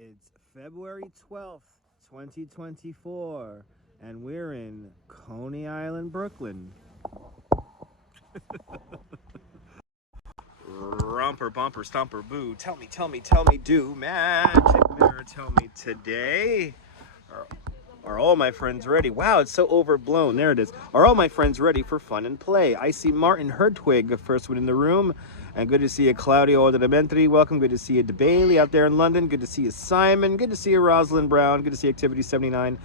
It's February 12th, 2024, and we're in Coney Island, Brooklyn. Romper, bumper, stomper, boo. Tell me, do magic mirror, tell me today. Are all my friends ready? Wow, it's so overblown. There it is. Are all my friends ready for fun and play? I see Martin Hertwig, first one in the room. And good to see you, Claudio Ordementri. Welcome. Good to see you, DeBailey out there in London. Good to see you, Simon. Good to see you, Rosalind Brown. Good to see Activity 79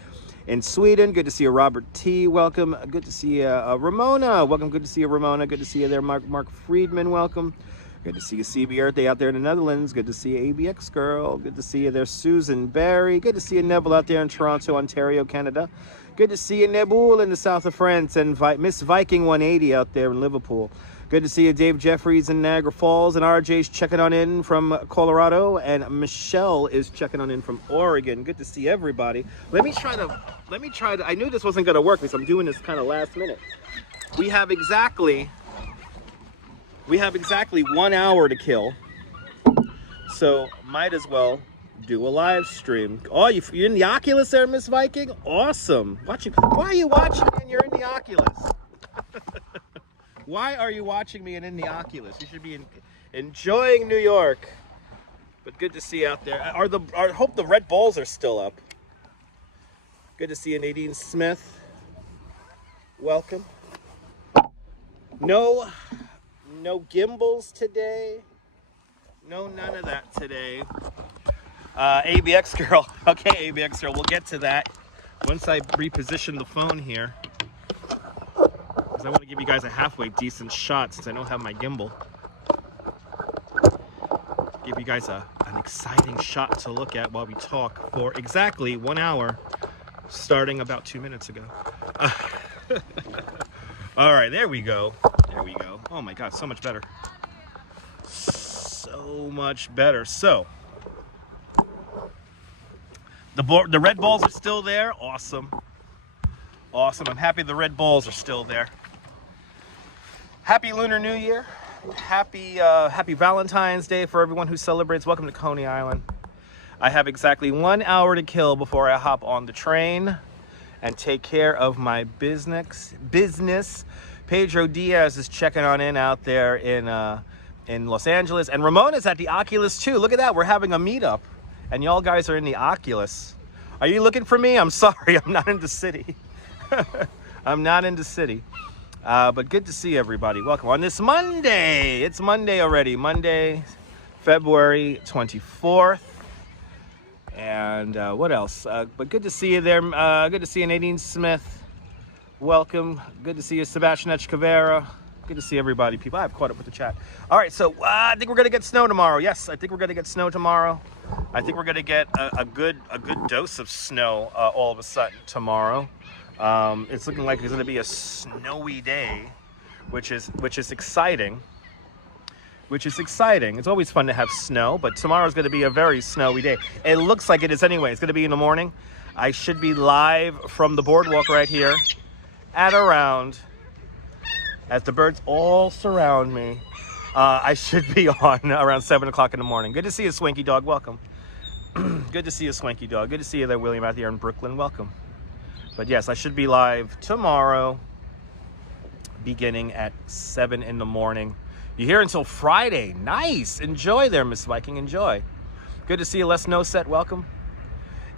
in Sweden. Good to see you, Robert T. Welcome. Good to see you, Ramona. Welcome. Good to see you, Ramona. Good to see you there, Mark Friedman. Welcome. Good to see you, CB Earth out there in the Netherlands. Good to see you, ABX Girl. Good to see you there, Susan Barry. Good to see you, Neville out there in Toronto, Ontario, Canada. Good to see you, Nebul in the south of France, and Miss Viking 180 out there in Liverpool. Good to see you, Dave Jeffries in Niagara Falls, and RJ's checking on in from Colorado, and Michelle is checking on in from Oregon. Good to see everybody. Let me try to, I knew this wasn't going to work because I'm doing this kind of last minute. We have exactly 1 hour to kill, so might as well do a live stream. Oh, you're in the Oculus there, Miss Viking? Awesome. Why are you watching me and you're in the Oculus? Why are you watching me and in the Oculus? You should be enjoying New York. But good to see you out there. I hope the red balls are still up. Good to see you, Nadine Smith. Welcome. No gimbals today. No, none of that today. ABX Girl. Okay, ABX Girl, we'll get to that once I reposition the phone here. I want to give you guys a halfway decent shot since I don't have my gimbal. Give you guys an exciting shot to look at while we talk for exactly 1 hour, starting about 2 minutes ago. All right, there we go. There we go. Oh my God, so much better. So much better. So, the red balls are still there. Awesome. Awesome. I'm happy the red balls are still there. Happy Lunar New Year. Happy Valentine's Day for everyone who celebrates. Welcome to Coney Island. I have exactly 1 hour to kill before I hop on the train and take care of my business. Pedro Diaz is checking on in out there in Los Angeles. And Ramona's at the Oculus too. Look at that. We're having a meetup. And y'all guys are in the Oculus. Are you looking for me? I'm sorry. I'm not in the city. I'm not in the city. But good to see everybody. Welcome on this Monday. It's Monday already. Monday, February 24th. And what else? But good to see you there. Good to see you, Nadine Smith. Welcome. Good to see you, Sebastian Echkavera. Good to see everybody, people. I've caught up with the chat. All right, so I think we're going to get snow tomorrow. Yes, I think we're going to get snow tomorrow. I think we're going to get a good dose of snow all of a sudden tomorrow. It's looking like it's going to be a snowy day, which is exciting. It's always fun to have snow, but tomorrow's going to be a very snowy day. It looks like it is anyway. It's going to be in the morning. I should be live from the boardwalk right here at around, as the birds all surround me, I should be on around 7 o'clock in the morning. Good to see you, Swanky Dog. Welcome. Good to see you, Swanky Dog. Good to see you there, William, out there in Brooklyn. Welcome. But yes, I should be live tomorrow, beginning at 7 in the morning. You're here until Friday. Nice. Enjoy there, Miss Viking. Enjoy. Good to see you, Les No Set. Welcome.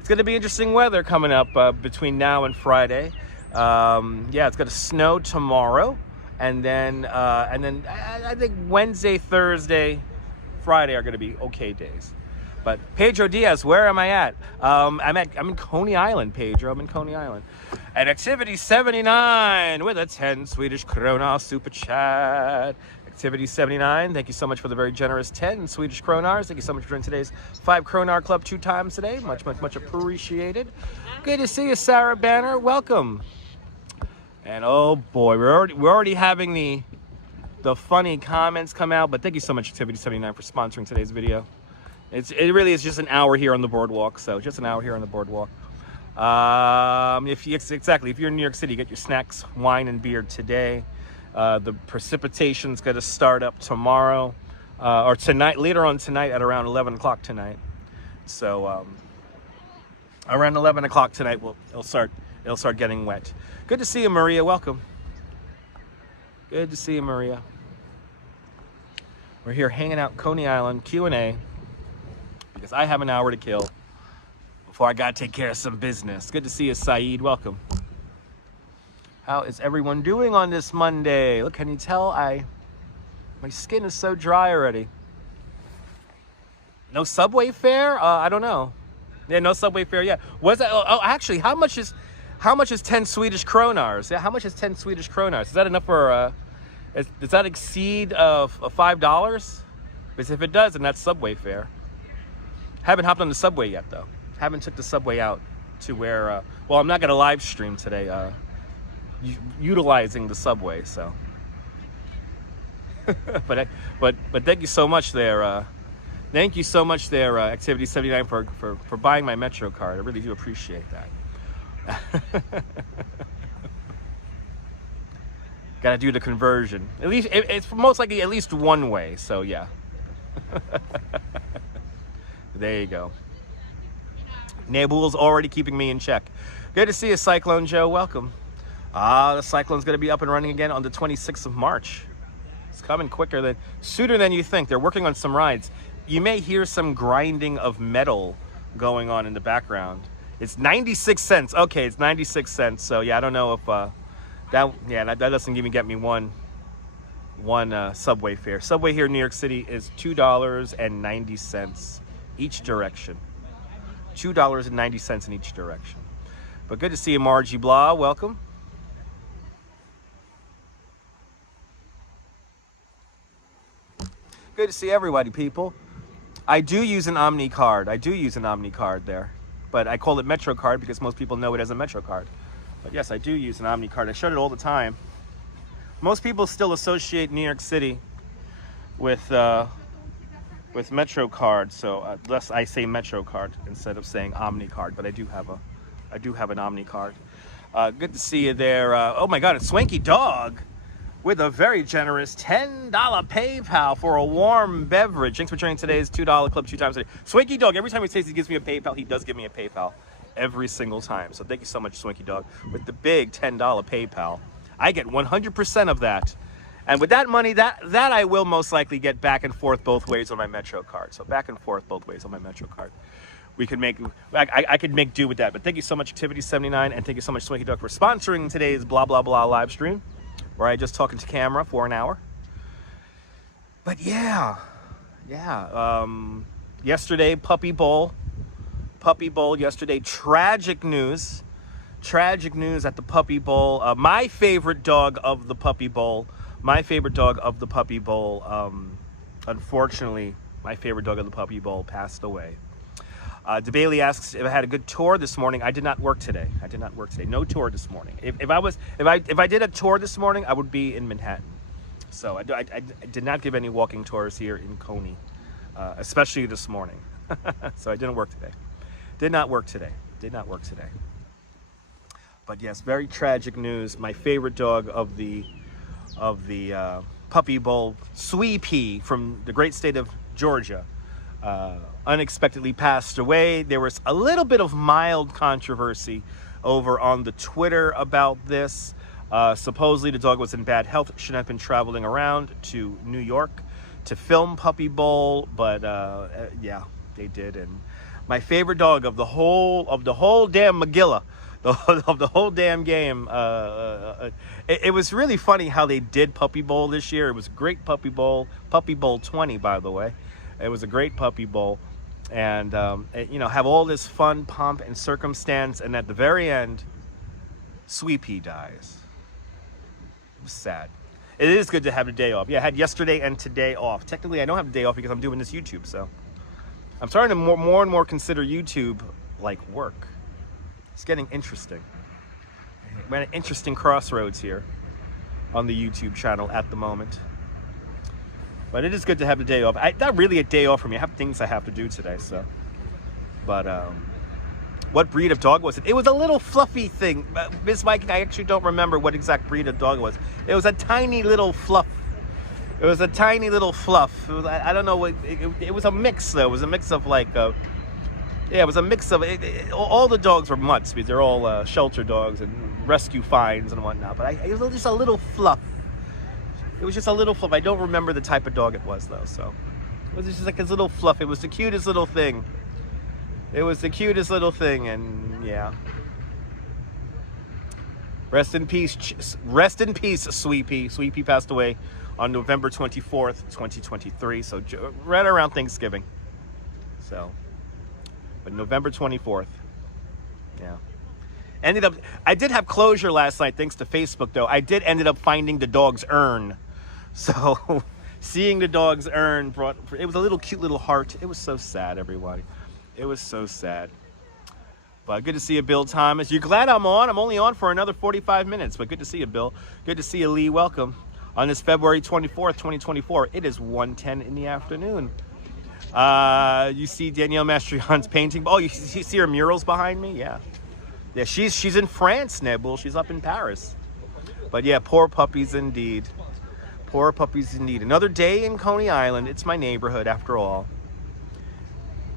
It's going to be interesting weather coming up between now and Friday. Yeah, it's going to snow tomorrow. And then I think Wednesday, Thursday, Friday are going to be okay days. But Pedro Diaz, where am I at? I'm in Coney Island, Pedro. I'm in Coney Island. At Activity 79 with a 10 Swedish krona super chat. Activity 79, thank you so much for the very generous 10 Swedish kronars. Thank you so much for joining today's 5 kronar club 2 times today. Much appreciated. Good to see you, Sarah Banner. Welcome. And oh boy, we're already having the funny comments come out. But thank you so much, Activity 79, for sponsoring today's video. It really is just an hour here on the boardwalk. So just an hour here on the boardwalk. If you're in New York City, get your snacks, wine, and beer today. The precipitation's going to start up tomorrow, or tonight, later on tonight at around 11 o'clock tonight. So around 11 o'clock tonight, it'll start getting wet. Good to see you, Maria. Welcome. Good to see you, Maria. We're here hanging out Coney Island, Q&A, because I have an hour to kill before I gotta take care of some business. Good to see you, Saeed. Welcome. How is everyone doing on this Monday? Look, can you tell my skin is so dry already. No subway fare? I don't know. Yeah, no subway fare yet. Was that? Oh, actually, how much is 10 Swedish kronars? Yeah, how much is 10 Swedish kronars? Is that enough for? Does that exceed $5? Because if it does, then that's subway fare. Haven't hopped on the subway yet though. Haven't took the subway out to where. Well, I'm not gonna live stream today. Utilizing the subway, so. but thank you so much there. Thank you so much there, Activity 79 for buying my Metro card. I really do appreciate that. Gotta do the conversion. At least it's most likely at least one way. So yeah. There you go. Nabul's already keeping me in check. Good to see you, Cyclone Joe. Welcome. The cyclone's going to be up and running again on the 26th of March. It's coming sooner than you think. They're working on some rides. You may hear some grinding of metal going on in the background. It's 96 cents. Okay, it's 96 cents. So yeah, I don't know if that doesn't even get me one subway fare. Subway here in New York City is $2.90 each direction. $2.90 in each direction. But good to see you, Margie Blah. Welcome. Good to see everybody, people. I do use an Omni card. There. But I call it Metro card because most people know it as a Metro card. But yes, I do use an Omni card. I showed it all the time. Most people still associate New York City with Metro card, so thus I say Metro card instead of saying Omni card. But I do have an Omni card. Good to see you there. Oh my God, it's Swanky Dog with a very generous $10 PayPal for a warm beverage. Thanks for joining today's $2 Club 2 times a day. Swanky Dog, every time he says he gives me a PayPal, he does give me a PayPal every single time. So thank you so much, Swanky Dog, with the big $10 PayPal. I get 100% of that. And with that money, that I will most likely get back and forth both ways on my Metro card. So back and forth both ways on my Metro card. I could make do with that. But thank you so much, Activity 79, and thank you so much, Swanky Dog, for sponsoring today's blah blah blah live stream, where I just talking to camera for an hour. But yeah. Yesterday, Puppy Bowl yesterday. Tragic news at the Puppy Bowl. My favorite dog of the Puppy Bowl. Unfortunately, my favorite dog of the Puppy Bowl passed away. DeBailey asks if I had a good tour this morning. I did not work today. No tour this morning. If I did a tour this morning, I would be in Manhattan. So I did not give any walking tours here in Coney, especially this morning. So I didn't work today. Did not work today. But yes, very tragic news. My favorite dog of the Puppy Bowl, Sweepy from the great state of Georgia, unexpectedly passed away. There was a little bit of mild controversy over on the Twitter about this. Supposedly the dog was in bad health, shouldn't have been traveling around to New York to film Puppy Bowl, but yeah, they did. And my favorite dog of the whole damn Megillah, of the whole damn game. It was really funny how they did Puppy Bowl this year. It was a great Puppy Bowl 20, by the way. It was a great Puppy Bowl, and have all this fun, pomp, and circumstance, and at the very end, Sweepy dies. It was sad. It is good to have a day off. Yeah, I had yesterday and today off. Technically, I don't have a day off because I'm doing this YouTube, so I'm starting to more and more consider YouTube like work. It's getting interesting. We're at an interesting crossroads here on the YouTube channel at the moment. But it is good to have a day off. Not really a day off for me. I have things I have to do today, so. But what breed of dog was it? It was a little fluffy thing. Miss Mike, I actually don't remember what exact breed of dog it was. It was a tiny little fluff. It was I don't know what. It was a mix, though. It was a mix of like Yeah, it was a mix of all the dogs were mutts because they're all shelter dogs and rescue finds and whatnot. But it was just a little fluff. It was just a little fluff. I don't remember the type of dog it was though. So it was just like this little fluff. It was the cutest little thing. It was the cutest little thing, and yeah. Rest in peace, Sweet Pea. Sweet Pea passed away on November 24th, 2023. So right around Thanksgiving. So. But November 24th, yeah. I did have closure last night thanks to Facebook though. I did ended up finding the dog's urn. So seeing the dog's urn it was a little cute little heart. It was so sad, everybody. It was so sad. But good to see you, Bill Thomas. You're glad I'm on? I'm only on for another 45 minutes, but good to see you, Bill. Good to see you, Lee. Welcome. On this February 24th, 2024, it is 1:10 in the afternoon. You see Danielle Mastrian's painting. Oh, you see her murals behind me? Yeah. Yeah, she's in France, Nebul. She's up in Paris. But yeah, poor puppies indeed. Poor puppies indeed. Another day in Coney Island. It's my neighborhood after all.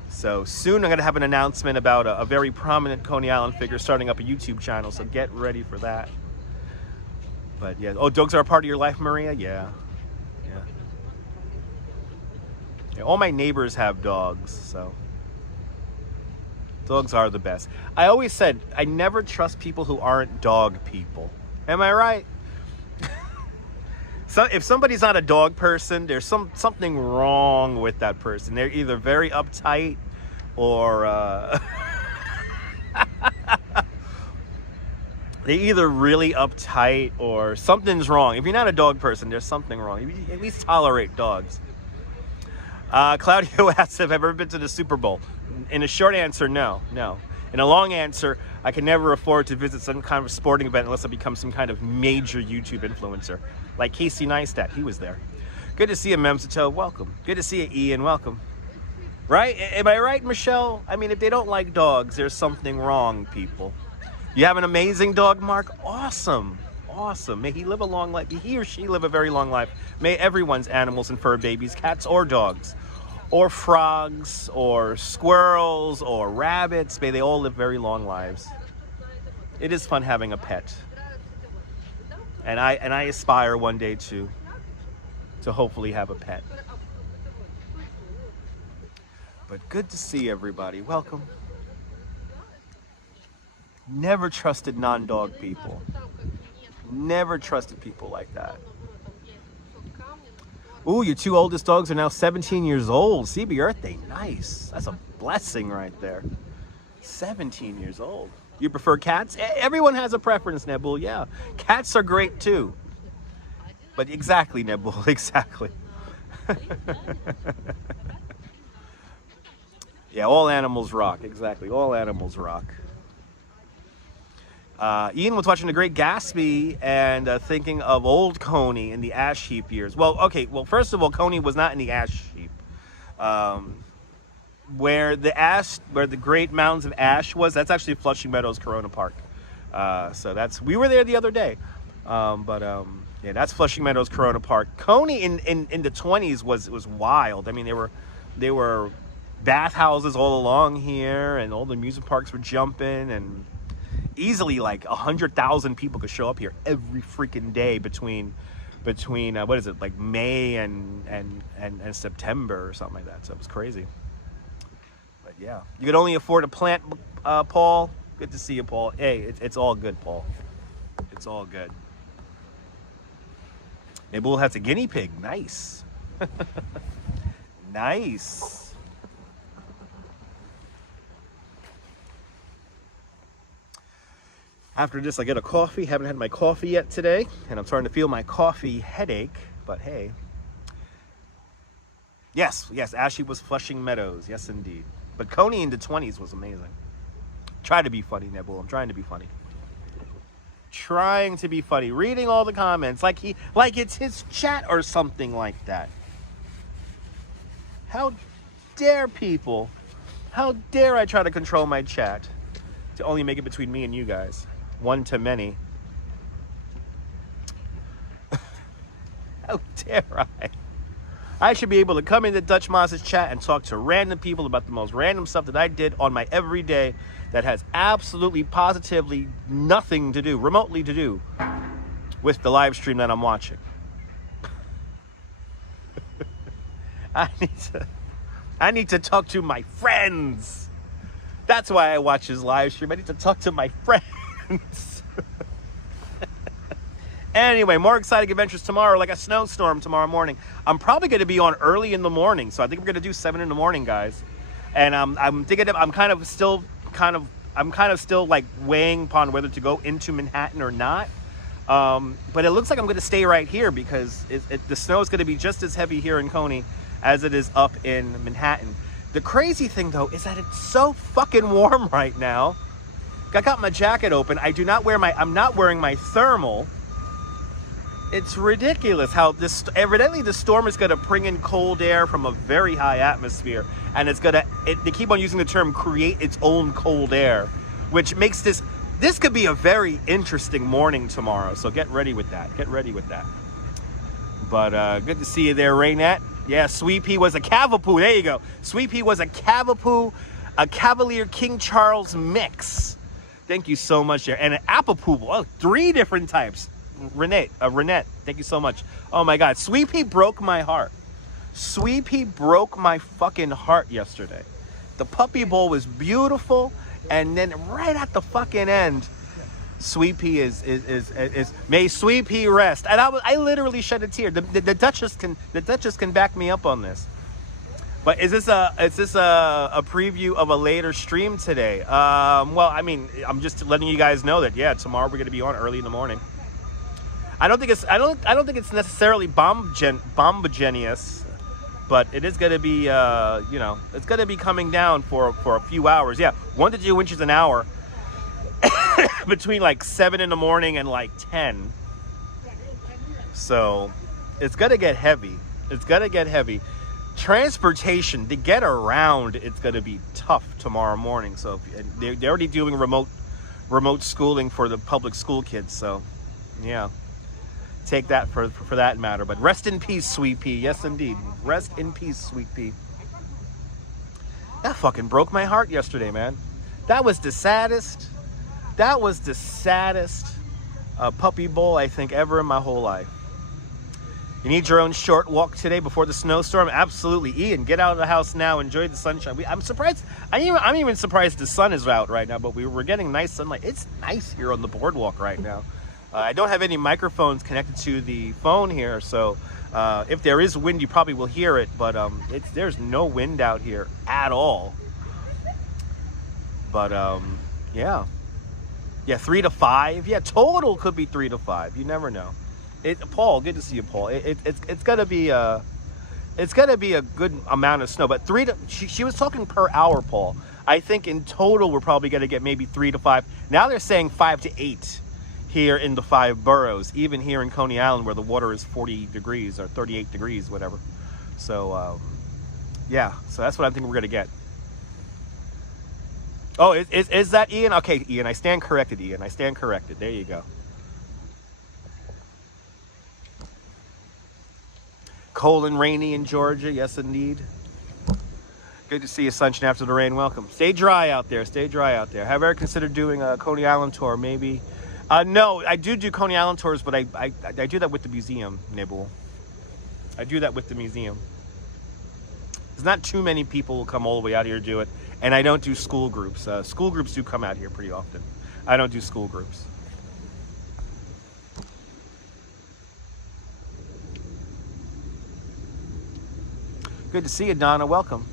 So soon I'm going to have an announcement about a very prominent Coney Island figure starting up a YouTube channel. So get ready for that. But yeah. Oh, dogs are a part of your life, Maria? Yeah. All my neighbors have dogs, so dogs are the best. I always said I never trust people who aren't dog people. Am I right? So if somebody's not a dog person, there's something wrong with that person. They're either very uptight or they're either really uptight or something's wrong. If you're not a dog person, there's something wrong. You at least tolerate dogs. Claudio asks if I've ever been to the Super Bowl. In a short answer, no. In a long answer, I can never afford to visit some kind of sporting event unless I become some kind of major YouTube influencer. Like Casey Neistat, he was there. Good to see you, Memsato. Welcome. Good to see you, Ian. Welcome. Right? Am I right, Michelle? I mean, if they don't like dogs, there's something wrong, people. You have an amazing dog, Mark? Awesome. May he live a long life. He or she live a very long life. May everyone's animals and fur babies, cats or dogs, or frogs, or squirrels, or rabbits, may they all live very long lives. It is fun having a pet. And I aspire one day to hopefully have a pet. But good to see everybody. Welcome. Never trusted non-dog people. Never trusted people like that. Ooh, your two oldest dogs are now 17 years old. CB Earth Day, nice. That's a blessing right there. 17 years old. You prefer cats? Everyone has a preference, Nebul, yeah. Cats are great too. But exactly, Nebul, exactly. Yeah, all animals rock, exactly. All animals rock. Ian was watching The Great Gatsby and thinking of old Coney in the ash heap years. Well, okay, first of all, Coney was not in the ash heap. Where the great mountains of ash was, that's actually Flushing Meadows Corona Park. So we were there the other day. Yeah, that's Flushing Meadows Corona Park. Coney in the 20s was wild. I mean, there were bathhouses all along here, and all the amusement parks were jumping, and easily like 100,000 people could show up here every freaking day between what is it, like May and September or something like that. So it was crazy. But yeah, you could only afford a plant, Paul. Good to see you, Paul. Hey, it's all good, Paul. It's all good. Maybe we'll have a guinea pig. Nice. Nice. After this, I get a coffee. Haven't had my coffee yet today, and I'm starting to feel my coffee headache, but hey. Yes, Ashy was Flushing Meadows. Yes, indeed. But Coney in the 20s was amazing. Try to be funny, Nebul. I'm trying to be funny. Trying to be funny. Reading all the comments like it's his chat or something like that. How dare people? How dare I try to control my chat to only make it between me and you guys? One to many. How dare I? I should be able to come into Dutch Maz's chat and talk to random people about the most random stuff that I did on my everyday that has absolutely, positively nothing to do, remotely to do, with the live stream that I'm watching. I need to talk to my friends. That's why I watch his live stream. I need to talk to my friends. Anyway, more exciting adventures tomorrow, like a snowstorm tomorrow morning. I'm probably going to be on early in the morning, so I think we're going to do 7 in the morning, guys. And I'm thinking, I'm kind of still like weighing upon whether to go into Manhattan or not. But it looks like I'm going to stay right here because the snow is going to be just as heavy here in Coney as it is up in Manhattan. The crazy thing, though, is that it's so fucking warm right now. I got my jacket open. I'm not wearing my thermal. It's ridiculous how evidently the storm is going to bring in cold air from a very high atmosphere, and they keep on using the term create its own cold air, which makes this could be a very interesting morning tomorrow. So get ready with that. But good to see you there, Raynette. Yeah, Sweet Pea was a Cavapoo. There you go. Sweet Pea was a Cavapoo, a Cavalier King Charles mix. Thank you so much there. And an Apapoo. Oh, 3 different types. Renette, thank you so much. Oh my God, Sweet Pea broke my heart. Sweet Pea broke my fucking heart yesterday. The puppy bowl was beautiful, and then right at the fucking end, Sweet Pea is may Sweet Pea rest. And I literally shed a tear. The Duchess can back me up on this. But is this a preview of a later stream today? Well, I mean, I'm just letting you guys know that tomorrow we're going to be on early in the morning. I don't think it's necessarily bombagenous, but it is going to be it's going to be coming down for a few hours. 1 to 2 inches an hour between like 7 in the morning and like 10. So it's going to get heavy. Transportation to get around, it's going to be tough tomorrow morning. So they're already doing remote schooling for the public school kids. So yeah. Take that for that matter. But rest in peace, Sweet Pea. Yes, indeed. Rest in peace, Sweet Pea. That fucking broke my heart yesterday, man. That was the saddest puppy bowl I think ever in my whole life. You need your own short walk today before the snowstorm? Absolutely. Ian, get out of the house now. Enjoy the sunshine. I'm surprised. I'm even surprised the sun is out right now, but we're getting nice sunlight. It's nice here on the boardwalk right now. I don't have any microphones connected to the phone here, so if there is wind, you probably will hear it, but there's no wind out here at all. But, 3 to 5. Yeah, total could be 3 to 5. You never know. Paul, good to see you, Paul. It's gonna be a good amount of snow, but she was talking per hour, Paul. I think in total we're probably gonna get maybe 3 to 5. Now they're saying 5 to 8. Here in the 5 boroughs, even here in Coney Island where the water is 40 degrees or 38 degrees, whatever. So, so that's what I think we're going to get. Oh, is that Ian? Okay, Ian, I stand corrected, Ian. I stand corrected. There you go. Cold and rainy in Georgia. Yes, indeed. Good to see you, sunshine after the rain. Welcome. Stay dry out there. Have you ever considered doing a Coney Island tour, maybe? No, I do Coney Island tours, but I do that with the museum, Nibble. I do that with the museum. There's not too many people who come all the way out here to do it, and I don't do school groups. School groups do come out here pretty often. I don't do school groups. Good to see you, Donna. Welcome.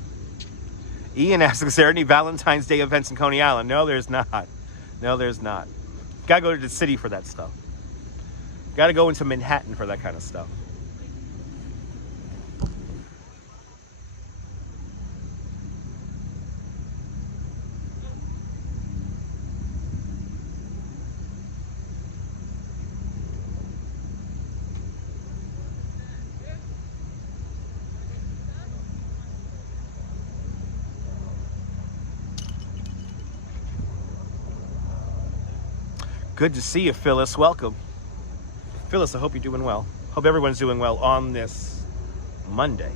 Ian asks, is there any Valentine's Day events in Coney Island? No, there's not. Gotta go to the city for that stuff. Gotta go into Manhattan for that kind of stuff. Good to see you, Phyllis. Welcome. Phyllis, I hope you're doing well. Hope everyone's doing well on this Monday.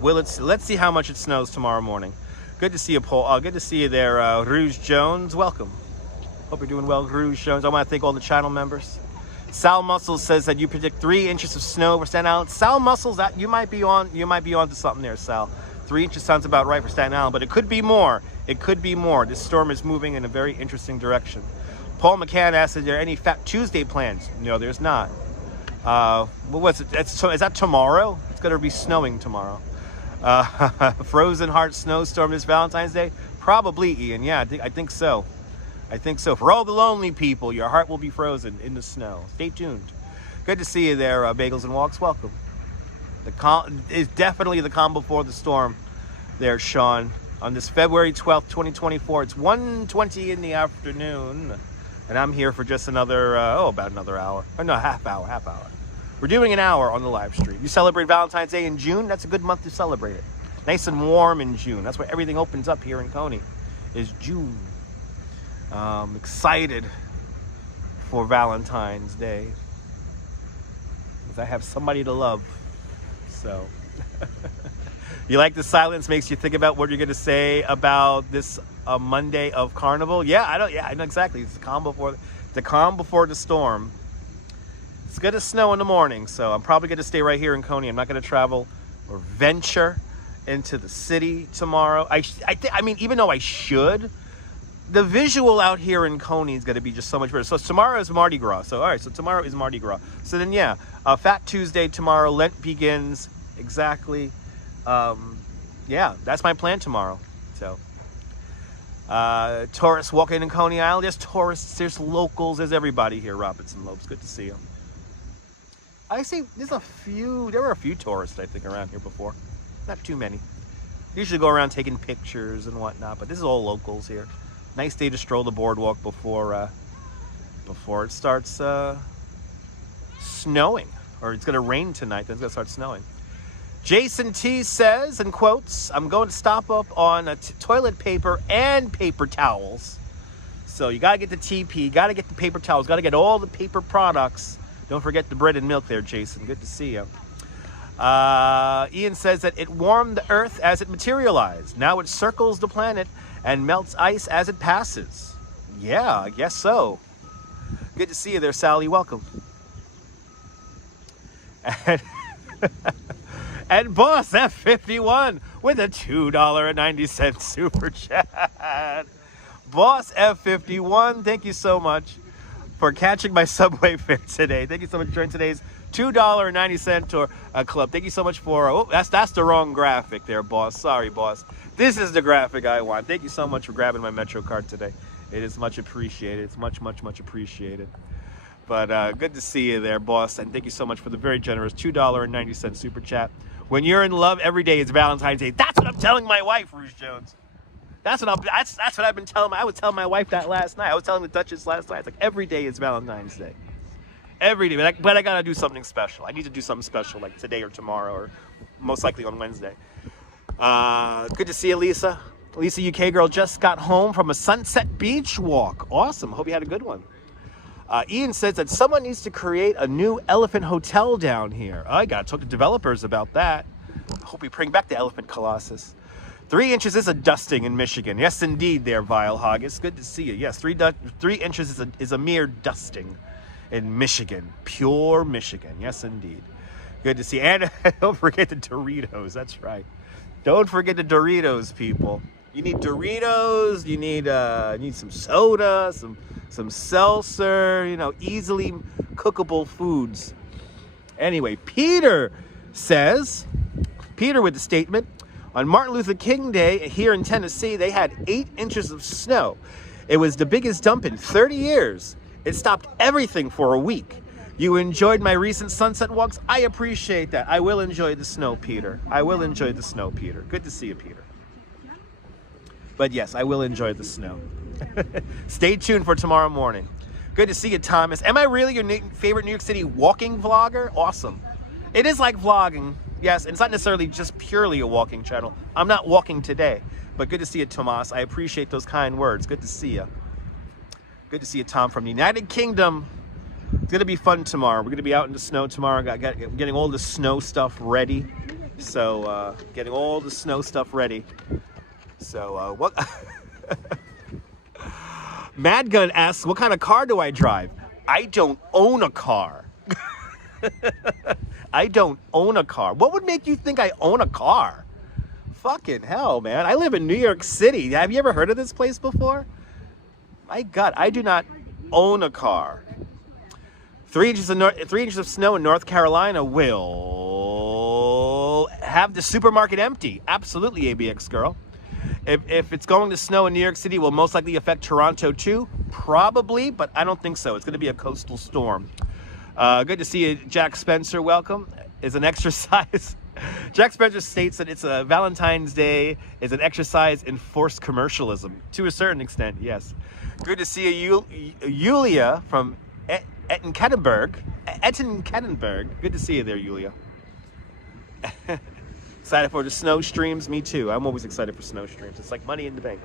Let's see how much it snows tomorrow morning. Good to see you, Paul. Good to see you there, Rouge Jones. Welcome. Hope you're doing well, Rouge Jones. I want to thank all the channel members. Sal Muscles says that you predict 3 inches of snow for Staten Island. Sal Muscles, that you might be on to something there, Sal. 3 inches sounds about right for Staten Island, but it could be more. It could be more. This storm is moving in a very interesting direction. Paul McCann asked, "Is there any Fat Tuesday plans?" No, there's not. What was it? Is that tomorrow? It's going to be snowing tomorrow. Frozen Heart snowstorm this Valentine's Day? Probably, Ian. Yeah, I think so. I think so. For all the lonely people, your heart will be frozen in the snow. Stay tuned. Good to see you there, Bagels and Walks. Welcome. It's definitely the calm before the storm there, Sean. On this February 12th, 2024, it's 1:20 in the afternoon. And I'm here for just another, about another hour. Or no, half hour. We're doing an hour on the live stream. You celebrate Valentine's Day in June? That's a good month to celebrate it. Nice and warm in June. That's where everything opens up here in Coney, is June. Excited for Valentine's Day. Because I have somebody to love. So. You like the silence? Makes you think about what you're going to say about this Monday of Carnival? Yeah, I know exactly. It's the calm before the storm. It's going to snow in the morning, so I'm probably going to stay right here in Coney. I'm not going to travel or venture into the city tomorrow. I mean, even though I should, the visual out here in Coney is going to be just so much better. So tomorrow is Mardi Gras. So, all right, so tomorrow is Mardi Gras. So then, yeah, Fat Tuesday tomorrow. Lent begins. Exactly. Yeah, that's my plan tomorrow. So, tourists walking in Coney Island. There's tourists, there's locals, there's everybody here. Robinson Lopes, good to see you. I see there were a few tourists, I think, around here before. Not too many. Usually go around taking pictures and whatnot, but this is all locals here. Nice day to stroll the boardwalk before it starts snowing. Or it's going to rain tonight, then it's going to start snowing. Jason T says, in quotes, "I'm going to stock up on toilet paper and paper towels." So you got to get the TP, got to get the paper towels, got to get all the paper products. Don't forget the bread and milk there, Jason. Good to see you. Ian says that it warmed the Earth as it materialized. Now it circles the planet and melts ice as it passes. Yeah, I guess so. Good to see you there, Sally. Welcome. And Boss F51 with a $2.90 super chat. Boss F51, thank you so much for catching my subway fare today. Thank you so much for joining today's $2.90 club. Thank you so much for, that's the wrong graphic there, boss. Sorry, boss. This is the graphic I want. Thank you so much for grabbing my Metro card today. It is much appreciated. It's much, much, much appreciated. But good to see you there, boss. And thank you so much for the very generous $2.90 super chat. When you're in love, every day is Valentine's Day. That's what I'm telling my wife, Rouge Jones. That's what I've been telling. I was telling my wife that last night. I was telling the Duchess last night. It's like every day is Valentine's Day. Every day. But I gotta do something special. I need to do something special like today or tomorrow or most likely on Wednesday. Good to see you, Lisa. Lisa, UK girl, just got home from a Sunset Beach walk. Awesome. Hope you had a good one. Ian says that someone needs to create a new elephant hotel down here. I got to talk to developers about that. I hope we bring back the Elephant Colossus. 3 inches is a dusting in Michigan. Yes, indeed, there, Vile Hog. It's good to see you. Yes, 3 inches is a mere dusting in Michigan. Pure Michigan. Yes, indeed. Good to see you. And don't forget the Doritos. That's right. Don't forget the Doritos, people. You need Doritos. You need some soda, some seltzer, easily cookable foods. Anyway, Peter with the statement, on Martin Luther King Day here in Tennessee, they had 8 inches of snow. It was the biggest dump in 30 years. It stopped everything for a week. You enjoyed my recent sunset walks? I appreciate that. I will enjoy the snow, Peter. I will enjoy the snow, Peter. Good to see you, Peter. But yes, I will enjoy the snow. Stay tuned for tomorrow morning. Good to see you, Thomas. Am I really your favorite New York City walking vlogger? Awesome. It is like vlogging. Yes, it's not necessarily just purely a walking channel. I'm not walking today, but good to see you, Tomas. I appreciate those kind words. Good to see you. Good to see you, Tom, from the United Kingdom. It's gonna be fun tomorrow. We're gonna be out in the snow tomorrow. Getting all the snow stuff ready. So getting all the snow stuff ready. So what? Madgun asks, what kind of car do I drive? I don't own a car. I don't own a car. What would make you think I own a car? Fucking hell, man. I live in New York City. Have you ever heard of this place before? My God, I do not own a car. 3 inches of snow in North Carolina will have the supermarket empty. Absolutely, ABX girl. If it's going to snow in New York City, it will most likely affect Toronto too. Probably, but I don't think so. It's going to be a coastal storm. Good to see you, Jack Spencer. Welcome. Is an exercise. Jack Spencer states that it's a Valentine's Day is an exercise in forced commercialism to a certain extent. Yes. Good to see you, Yulia from Ettenkadenberg. Good to see you there, Yulia. Excited for the snow streams? Me too. I'm always excited for snow streams. It's like money in the bank.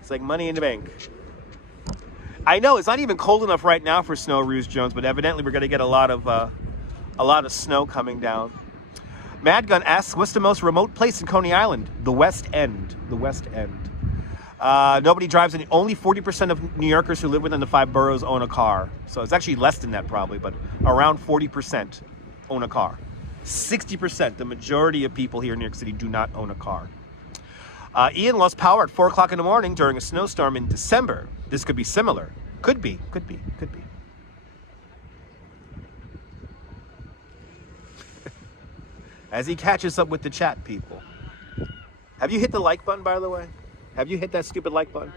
It's like money in the bank. I know it's not even cold enough right now for snow, Ruse Jones, but evidently we're going to get a lot of snow coming down. Madgun asks, what's the most remote place in Coney Island? The West End. The West End. Nobody drives any. Only 40% of New Yorkers who live within the 5 boroughs own a car. So it's actually less than that probably, but around 40% own a car. 60%, the majority of people here in New York City do not own a car. Ian lost power at 4 o'clock in the morning during a snowstorm in December. This could be similar. Could be. As he catches up with the chat, people. Have you hit the like button, by the way? Have you hit that stupid like button?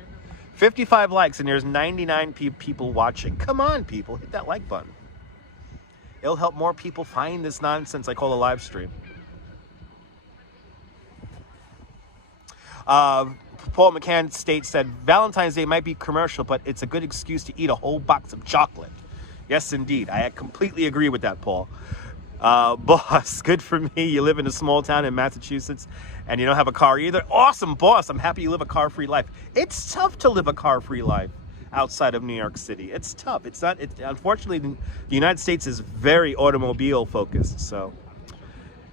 55 likes and there's 99 people watching. Come on, people, hit that like button. It'll help more people find this nonsense I call a live stream. Paul McCann states that Valentine's Day might be commercial, but it's a good excuse to eat a whole box of chocolate. Yes, indeed. I completely agree with that, Paul. Boss, good for me. You live in a small town in Massachusetts and you don't have a car either. Awesome, boss. I'm happy you live a car-free life. It's tough to live a car-free life outside of New York City. It's tough. Unfortunately, the United States is very automobile focused. So,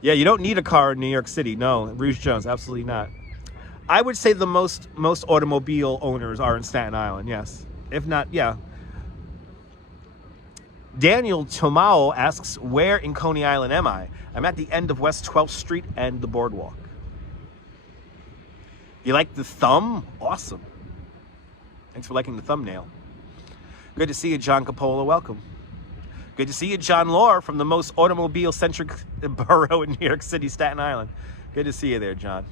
yeah, you don't need a car in New York City. No, Rouge Jones, absolutely not. I would say the most automobile owners are in Staten Island, yes. If not, yeah. Daniel Tomao asks, where in Coney Island am I? I'm at the end of West 12th Street and the boardwalk. You like the thumb? Awesome. Thanks for liking the thumbnail. Good to see you, John Capola. Welcome. Good to see you, John Lore, from the most automobile-centric borough in New York City, Staten Island. Good to see you there, John.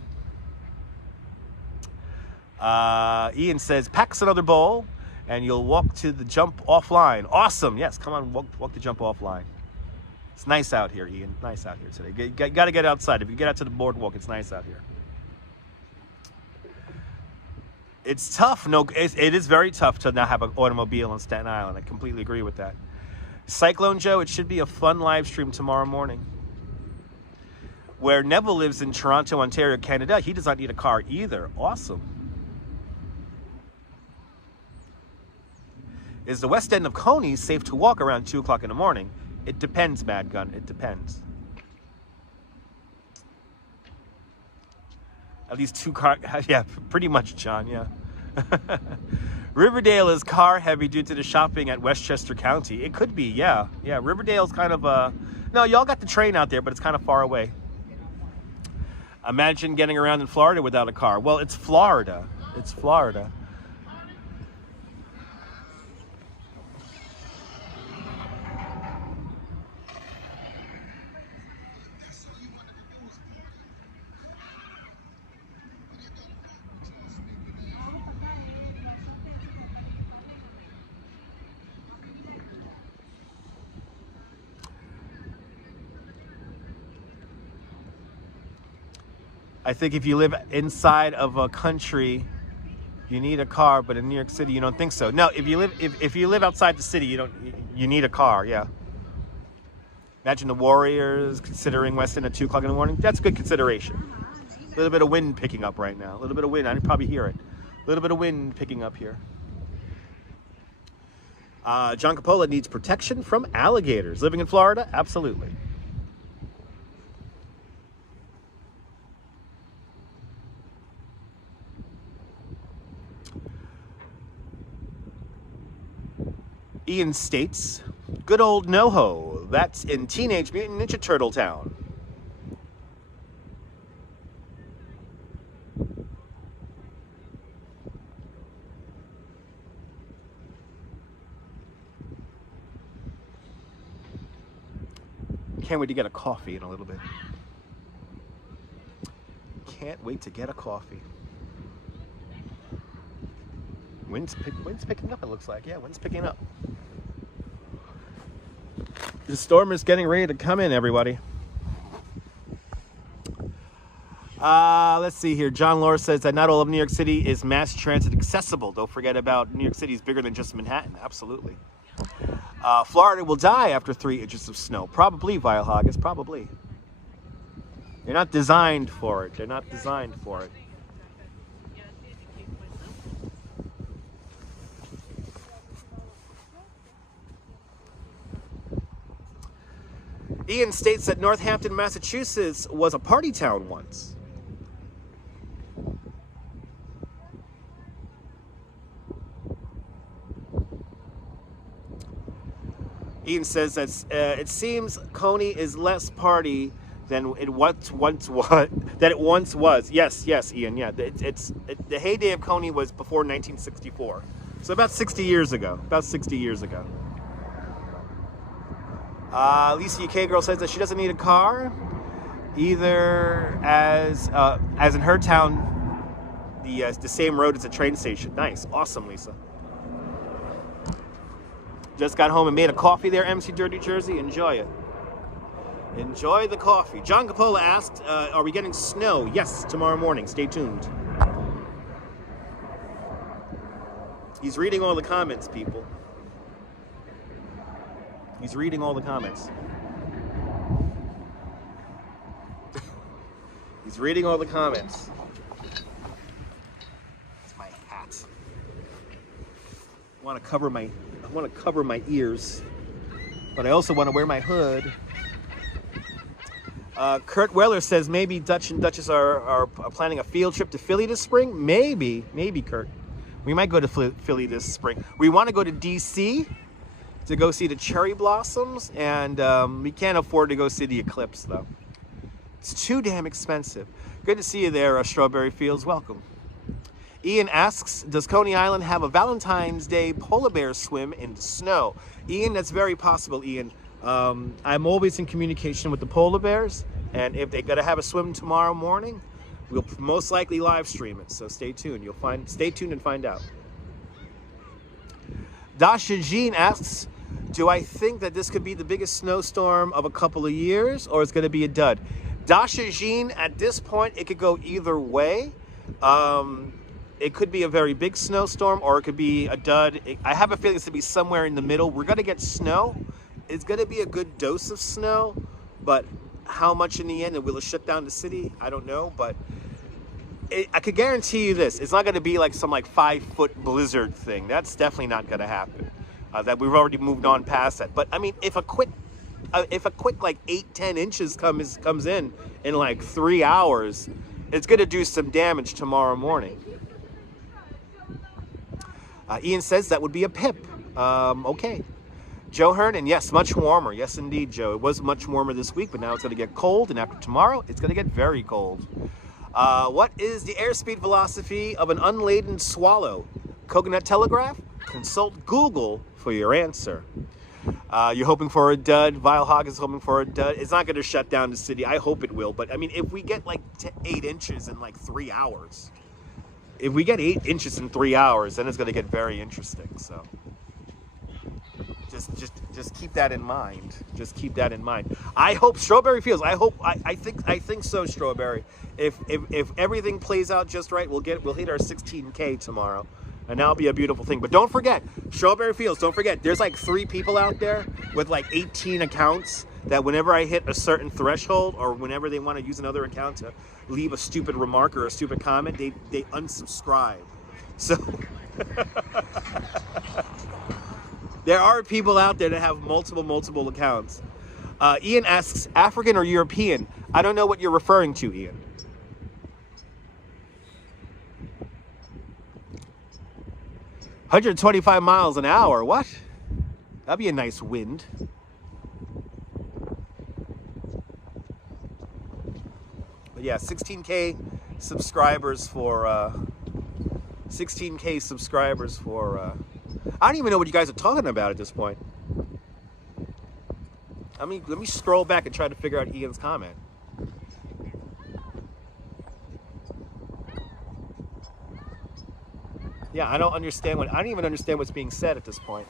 Ian says, packs another bowl, and you'll walk to the jump offline. Awesome. Yes, come on, walk the jump offline. It's nice out here, Ian. Nice out here today. Got to get outside. If you get out to the boardwalk, it's nice out here. It's tough. No, it is very tough to not have an automobile in Staten Island. I completely agree with that. Cyclone Joe, it should be a fun live stream tomorrow morning. Where Neville lives in Toronto, Ontario, Canada, he does not need a car either. Awesome. Is the West End of Coney safe to walk around 2 o'clock in the morning? It depends, Mad Gun. It depends. At least 2 cars. Yeah, pretty much, John. Yeah. Riverdale is car heavy due to the shopping at Westchester County. It could be, yeah. Yeah, Riverdale's kind of no, y'all got the train out there, but it's kind of far away. Imagine getting around in Florida without a car. Well, it's Florida. It's Florida. I think if you live inside of a country, you need a car, but in New York City, you don't think so. No, if you live outside the city, you need a car, yeah. Imagine the Warriors considering West End at 2 o'clock in the morning. That's a good consideration. A little bit of wind picking up right now. A little bit of wind. I can probably hear it. A little bit of wind picking up here. John Coppola needs protection from alligators. Living in Florida? Absolutely. Ian states, good old NoHo. That's in Teenage Mutant Ninja Turtle Town. Can't wait to get a coffee in a little bit. Can't wait to get a coffee. Wind's picking up, it looks like. Yeah, wind's picking up. The storm is getting ready to come in, everybody. Let's see here. John Laura says that not all of New York City is mass transit accessible. Don't forget about New York City is bigger than just Manhattan. Absolutely. Florida will die after 3 inches of snow. Probably, Vilehagas, probably. They're not designed for it. They're not designed for it. Ian states that Northampton, Massachusetts was a party town once. Ian says that it seems Coney is less party than it once was. Yes, Ian. Yeah, the heyday of Coney was before 1964, so about 60 years ago. Lisa UK girl says that she doesn't need a car, either as in her town, the same road as a train station. Nice, awesome, Lisa. Just got home and made a coffee there, MC Dirty Jersey. Enjoy it. Enjoy the coffee. John Coppola asked, are we getting snow? Yes, tomorrow morning. Stay tuned. He's reading all the comments, people. He's reading all the comments. He's reading all the comments. It's my hat. I want to cover my ears, but I also want to wear my hood. Kurt Weller says maybe Dutch and Duchess are planning a field trip to Philly this spring. Maybe, Kurt. We might go to Philly this spring. We want to go to DC to go see the cherry blossoms, and we can't afford to go see the eclipse, though. It's too damn expensive. Good to see you there, Strawberry Fields. Welcome. Ian asks, does Coney Island have a Valentine's Day polar bear swim in the snow? Ian, that's very possible, Ian. I'm always in communication with the polar bears, and if they're gonna have a swim tomorrow morning, we'll most likely live stream it. So stay tuned. Stay tuned and find out. Dasha Jean asks, do I think that this could be the biggest snowstorm of a couple of years, or it's gonna be a dud? Dasha Jean, at this point, it could go either way. It could be a very big snowstorm, or it could be a dud. I have a feeling it's gonna be somewhere in the middle. We're gonna get snow. It's gonna be a good dose of snow, but how much in the end, and will it shut down the city? I don't know, but I could guarantee you this: it's not gonna be like some 5-foot blizzard thing. That's definitely not gonna happen. That we've already moved on past that. But I mean, if a quick 8-10 inches comes in 3 hours, it's gonna do some damage tomorrow morning. Ian says that would be a pip. Okay. Joe Hernan, yes, much warmer. Yes, indeed, Joe. It was much warmer this week, but now it's going to get cold, and after tomorrow, it's going to get very cold. What is the airspeed velocity of an unladen swallow? Coconut Telegraph? Consult Google for your answer. You're hoping for a dud. Vilehog is hoping for a dud. It's not going to shut down the city. I hope it will, but I mean, if we get 8 inches in 3 hours, if we get 8 inches in 3 hours, then it's going to get very interesting. So just keep that in mind. Just keep that in mind. I hope Strawberry Fields. I think so, Strawberry. If everything plays out just right, we'll hit our 16K tomorrow, and that'll be a beautiful thing. But don't forget, Strawberry Fields. Don't forget, there's 3 people out there with 18 accounts that whenever I hit a certain threshold, or whenever they want to use another account to leave a stupid remark or a stupid comment, they unsubscribe. So There are people out there that have multiple accounts. Ian asks, African or European? I don't know what you're referring to, Ian. "125 miles an hour, what? That'd be a nice wind." But yeah, 16K subscribers for, I don't even know what you guys are talking about at this point. I mean, let me scroll back and try to figure out Ian's comment. Yeah, I don't even understand what's being said at this point.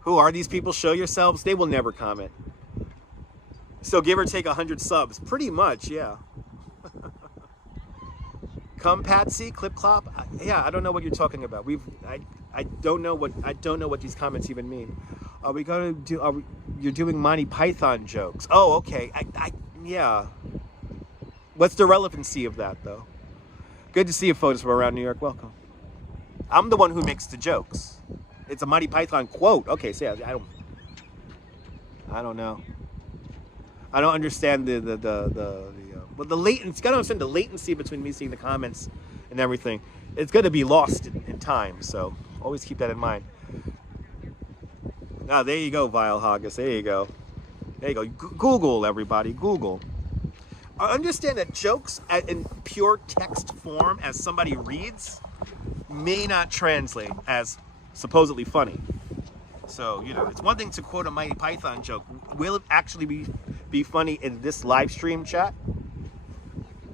Who are these people? Show yourselves. They will never comment. So give or take 100 subs. Pretty much, yeah. Come Patsy, Clip Clop. Yeah, I don't know what you're talking about. I don't know what these comments even mean. Are we going to do? You're doing Monty Python jokes? Oh, okay. Yeah. What's the relevancy of that, though? Good to see you, photos from around New York. Welcome. I'm the one who makes the jokes. It's a Monty Python quote. Okay, so yeah, I don't know. I don't understand the latency. Gotta understand the latency between me seeing the comments and everything. It's gonna be lost in time, so always keep that in mind. Ah, there you go, Vile Hoggus. There you go. There you go. Google, everybody. Google. I understand that jokes in pure text form, as somebody reads, may not translate as supposedly funny. So, you know, it's one thing to quote a Monty Python joke. Will it actually be funny in this live stream chat?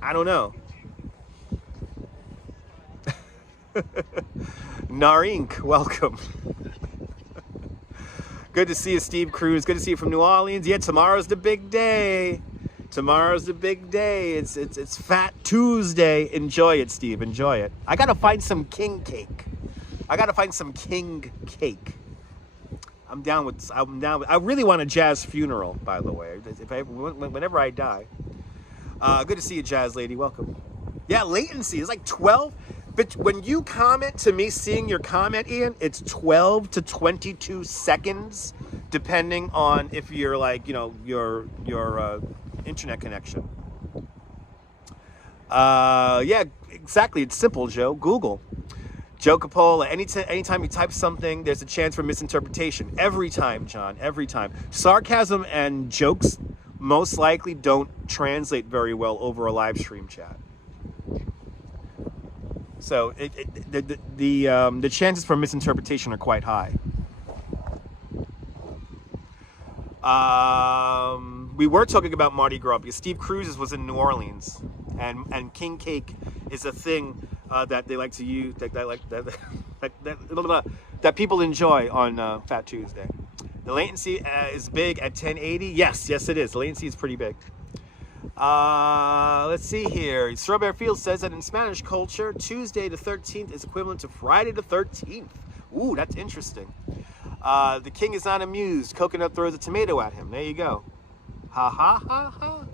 I don't know. Narink, welcome. Good to see you, Steve Cruz. Good to see you from New Orleans. Yeah, tomorrow's the big day. Tomorrow's the big day. It's Fat Tuesday. Enjoy it, Steve. Enjoy it. I gotta find some king cake. I really want a jazz funeral, by the way. Whenever I die. Good to see you, Jazz Lady. Welcome. Yeah, latency is like 12. But when you comment to me, seeing your comment, Ian, it's 12 to 22 seconds, depending on if you're like, you know, your internet connection. Yeah, exactly. It's simple, Joe. Google. Joe Capola, anytime you type something, there's a chance for misinterpretation. Every time, John, every time. Sarcasm and jokes most likely don't translate very well over a live stream chat. So the chances for misinterpretation are quite high. We were talking about Mardi Gras because Steve Cruz was in New Orleans, and king cake is a thing that they like to use, that people enjoy on Fat Tuesday. The latency is big at 1080. Yes, it is. The latency is pretty big. Let's see here. Strawberry Field says that in Spanish culture, Tuesday the 13th is equivalent to Friday the 13th. Ooh, that's interesting. The king is not amused. Coconut throws a tomato at him. There you go. Ha ha ha ha.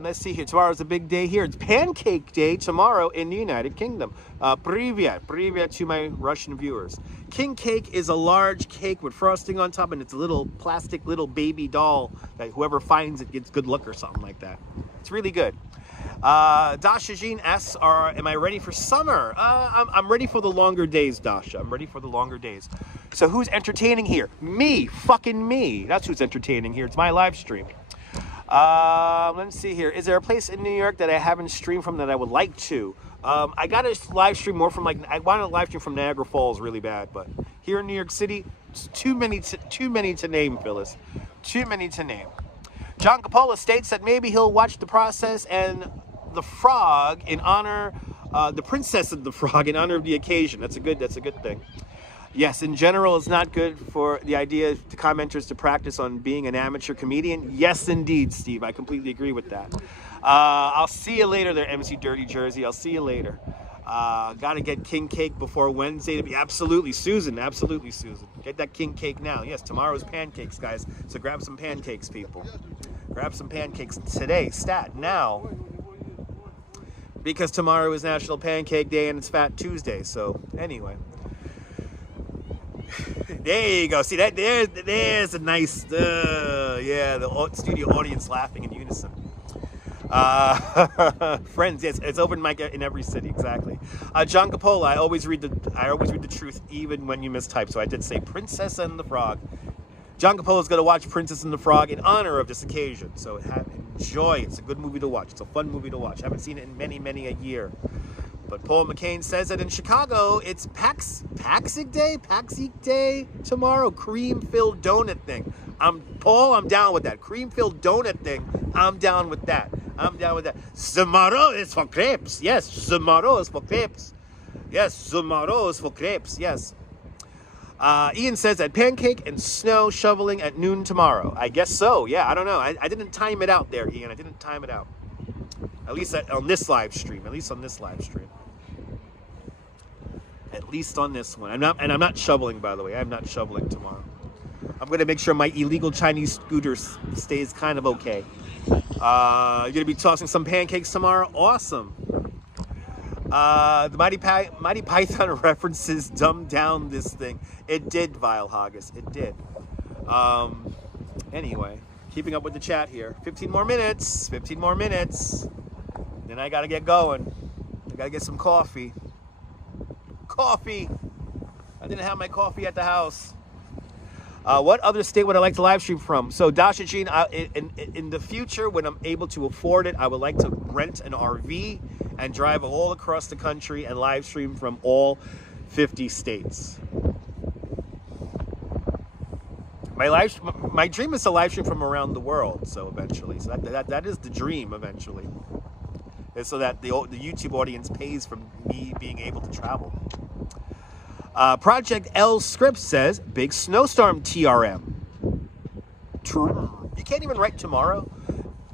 Let's see here. Tomorrow's a big day here. It's Pancake Day tomorrow in the United Kingdom. Привет to my Russian viewers. King cake is a large cake with frosting on top, and it's a little plastic little baby doll that whoever finds it gets good luck or something like that. It's really good. Dasha Jean asks, am I ready for summer? I'm ready for the longer days, Dasha. I'm ready for the longer days. So who's entertaining here? Me, fucking me. That's who's entertaining here. It's my live stream. Let's see here. Is there a place in New York that I haven't streamed from that I would like to? I got to live stream more from, like, I want to live stream from Niagara Falls really bad, but here in New York City, it's too many to name, Phyllis. Too many to name. John Capola states that maybe he'll watch The Process and the Frog in honor, the Princess of the Frog in honor of the occasion. That's a good thing. Yes, in general, it's not good for the idea to commenters to practice on being an amateur comedian. Yes, indeed, Steve. I completely agree with that. I'll see you later there, MC Dirty Jersey. I'll see you later. Got to get king cake before Wednesday to be... Absolutely, Susan. Absolutely, Susan. Get that king cake now. Yes, tomorrow's pancakes, guys. So grab some pancakes, people. Grab some pancakes today. Stat, now. because tomorrow is National Pancake Day and it's Fat Tuesday. So anyway, there you go. See that? There's a nice, yeah, the studio audience laughing in unison. Friends, yes, it's open mic in every city, exactly. John Capola, I always read the truth, even when you mistype. So I did say Princess and the Frog. John Capola's going to watch Princess and the Frog in honor of this occasion. So enjoy. It's a good movie to watch. It's a fun movie to watch. I haven't seen it in many a year. But Paul McCain says that in Chicago, it's Paxig Day tomorrow. Cream-filled donut thing. Paul, I'm down with that. Cream-filled donut thing. I'm down with that. Tomorrow is for crepes. Yes, tomorrow is for crepes. Yes, tomorrow is for crepes. Yes. Ian says that pancake and snow shoveling at noon tomorrow. I guess so. Yeah, I don't know. I didn't time it out there, Ian. I didn't time it out. At least on this live stream. At least on this one. I'm not shoveling, by the way. I'm not shoveling tomorrow. I'm going to make sure my illegal Chinese scooter stays kind of okay. You're going to be tossing some pancakes tomorrow? Awesome. The Mighty Python references dumbed down this thing. It did, Vile Haggis. It did. Anyway, keeping up with the chat here. 15 more minutes. Then I got to get going. I got to get some coffee. I didn't have my coffee at the house. What other state would I like to live stream from? So, Dasha Jean, in the future, when I'm able to afford it, I would like to rent an RV and drive all across the country and live stream from all 50 states. My dream is to live stream from around the world. So eventually, so that is the dream eventually, is so that the YouTube audience pays for me being able to travel. Project L Script says big snowstorm TRM. True. You can't even write tomorrow.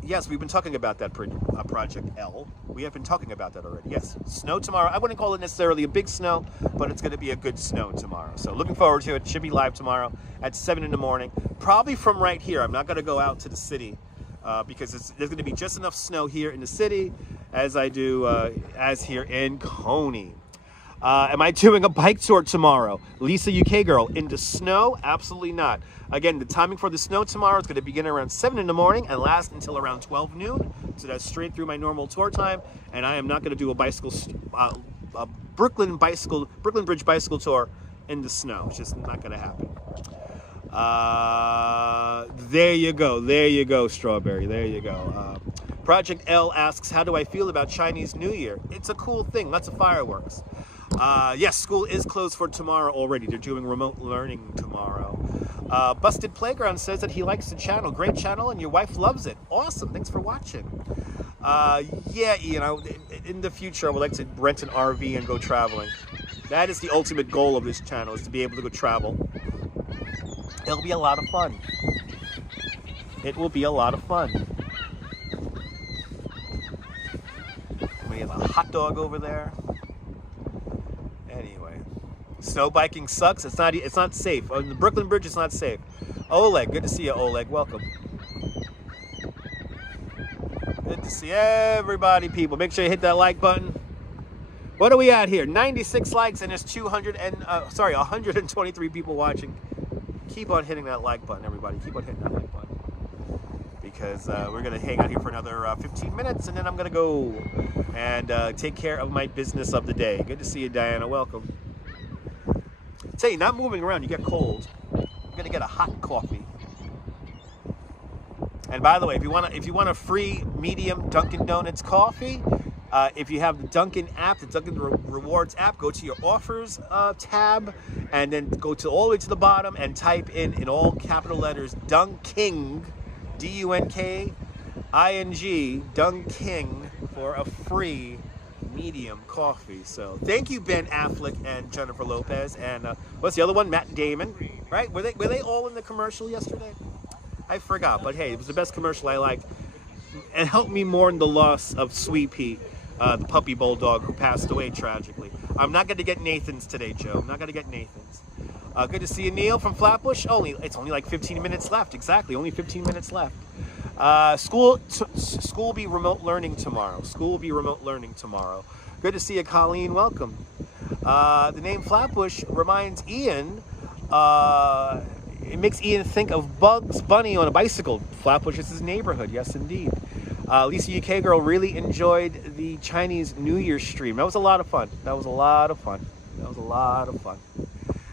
Yes, we've been talking about that Project L. We have been talking about that already. Yes, snow tomorrow. I wouldn't call it necessarily a big snow, but it's going to be a good snow tomorrow. So looking forward to it. Should be live tomorrow at 7 in the morning. Probably from right here. I'm not going to go out to the city because there's going to be just enough snow here in the city as as here in Coney. Am I doing a bike tour tomorrow? Lisa UK girl, in the snow? Absolutely not. Again, the timing for the snow tomorrow is going to begin around 7 in the morning and last until around 12 noon. So that's straight through my normal tour time. And I am not going to do a Brooklyn Bridge bicycle tour in the snow. It's just not going to happen. There you go, Strawberry. There you go. Project L asks, how do I feel about Chinese New Year? It's a cool thing. Lots of fireworks. Yes, school is closed for tomorrow already. They're doing remote learning tomorrow. Busted Playground says that he likes the channel. Great channel, and your wife loves it. Awesome. Thanks for watching. Yeah, in the future, I would like to rent an RV and go traveling. That is the ultimate goal of this channel, is to be able to go travel. It'll be a lot of fun. It will be a lot of fun. We have a hot dog over there. Anyway, snow biking sucks. It's not safe. On the Brooklyn Bridge, it's not safe. Oleg, good to see you, Oleg. Welcome. Good to see everybody, people. Make sure you hit that like button. What are we at here? 96 likes and there's 123 people watching. Keep on hitting that like button, everybody. Keep on hitting that like button. Because we're going to hang out here for another 15 minutes, and then I'm going to go and take care of my business of the day. Good to see you, Diana. Welcome. Tell you, not moving around, you get cold. You're going to get a hot coffee. And by the way, if you want a free medium Dunkin' Donuts coffee, if you have the Dunkin' app, the Dunkin' Rewards app, go to your offers tab, and then go all the way to the bottom and type in all capital letters Dunking, D-U-N-K-I-N-G, Dunking, for a free medium coffee. So thank you, Ben Affleck and Jennifer Lopez, and what's the other one? Matt Damon, right? Were they all in the commercial yesterday? I forgot, but hey, it was the best commercial I liked. And helped me mourn the loss of Sweet Pete, the puppy bulldog who passed away tragically. I'm not going to get Nathan's today, Joe. I'm not going to get Nathan's. Good to see you, Neil from Flatbush. It's only like 15 minutes left. Exactly, only 15 minutes left. School will be remote learning tomorrow. School will be remote learning tomorrow. Good to see you, Colleen. Welcome. The name Flatbush reminds Ian. It makes Ian think of Bugs Bunny on a bicycle. Flatbush is his neighborhood. Yes, indeed. Lisa UK Girl really enjoyed the Chinese New Year stream. That was a lot of fun. That was a lot of fun. That was a lot of fun.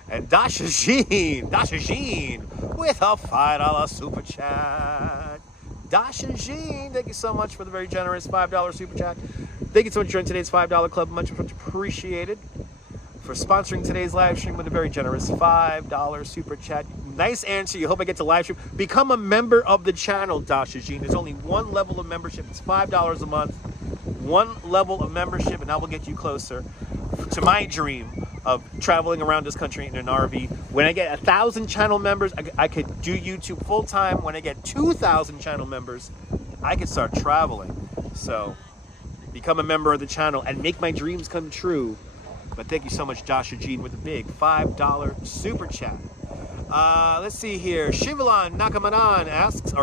And Dasha Jean with a $5 super chat. Dasha Jean, thank you so much for the very generous $5 super chat. Thank you so much for joining today's $5 club. Much appreciated. For sponsoring today's live stream with a very generous $5 super chat. Nice answer. You hope I get to live stream. Become a member of the channel, Dasha Jean. There's only one level of membership. It's $5 a month. One level of membership, and that will get you closer to my dream of traveling around this country in an RV. When I get 1,000 channel members, I could do YouTube full time. When I get 2,000 channel members, I could start traveling. So become a member of the channel and make my dreams come true. But thank you so much, Dasha Jean, with a big $5 super chat. Let's see here. Shivalan Nakamanan asks,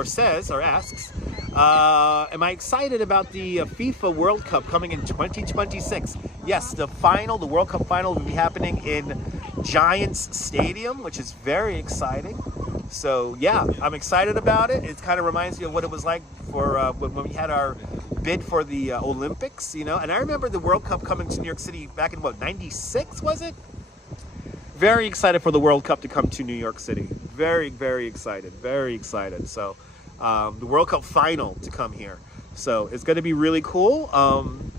am I excited about the FIFA World Cup coming in 2026? Yes, the World Cup final will be happening in Giants Stadium, which is very exciting. So yeah, I'm excited about it. It kind of reminds me of what it was like for when we had our bid for the Olympics, you know. And I remember the World Cup coming to New York City back in what, 96 was it? Very excited for the World Cup to come to New York City. Very, very excited. Very excited. So the World Cup final to come here. So it's going to be really cool.